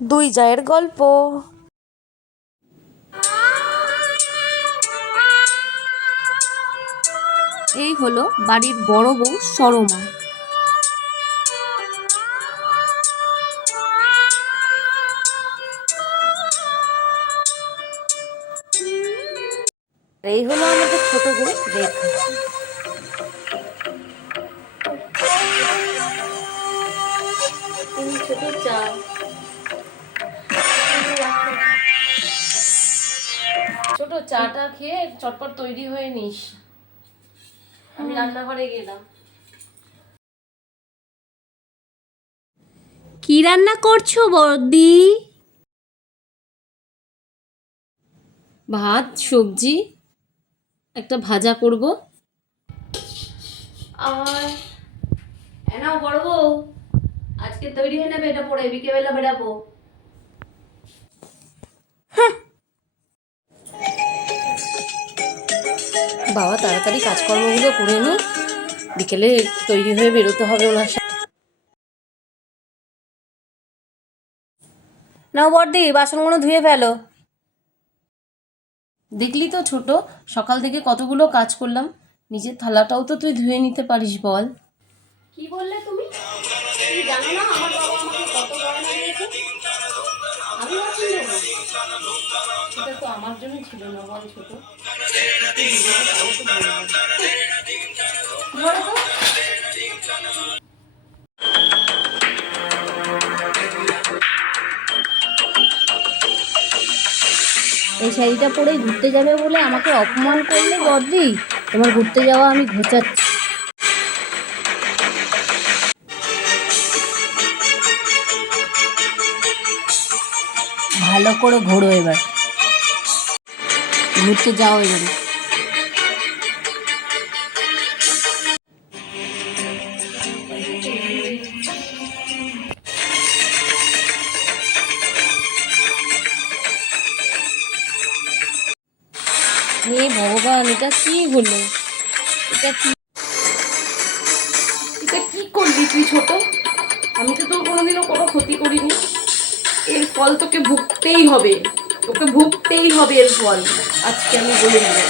দুই জায়ের গল্প। এই হলো বাড়ির বড় বউ সরমা। এই হলো আমাদের ছোট বউ রেখা। ছোট চা, ছোট চাটা খেয়ে চটপট তৈরি হয়ে নিস, আমি রান্নাঘরে গেলাম। কি রান্না করছো বৌদি? ভাত, সবজি, একটা ভাজা করব। আর এনাও বড় বউ, আজকে তৈরি হয়ে নেবে, এটা পরে বিকেলবেলা বেরাবো। বাবা তাড়াতাড়ি কাজকর্মগুলো করে নি, বিকেলে তৈরি হয়ে বেরোতে হবে ওনার সাথে। নাও বড়দি, বাসনগুলো ধুয়ে ফেলো। দেখলি তো ছোট, সকাল থেকে কতগুলো কাজ করলাম, নিজের থালাটাও তো তুই ধুয়ে নিতে পারিস বল। কি বললে তুমি? তুমি জানো না আমার বাবা আমাকে কত গয়না দিয়েছে? আমি বাসন দেবো? সেটা তো আমার জন্য ছিল না বল ছোট। ধরো তো। এই শাড়িটা পরেই ঘুরতে যাবে বলে আমাকে অপমান করলে বৌদি? তোমার ঘুরতে যাওয়া আমি ঘোচাচ্ছি। ভালো করে ঘোরো, এবার ঘুরতে যাও এবারে। হে ভগবান, এটা কি হলো? এটা কি, এটা কি করলি তুই ছোট? আমি তো তোর কোনোদিনও কোনো ক্ষতি করিনি, এর ফল তোকে ভুগতেই হবে, তোকে ভুগতেই হবে এর ফল, আজকে আমি বলে দিলাম।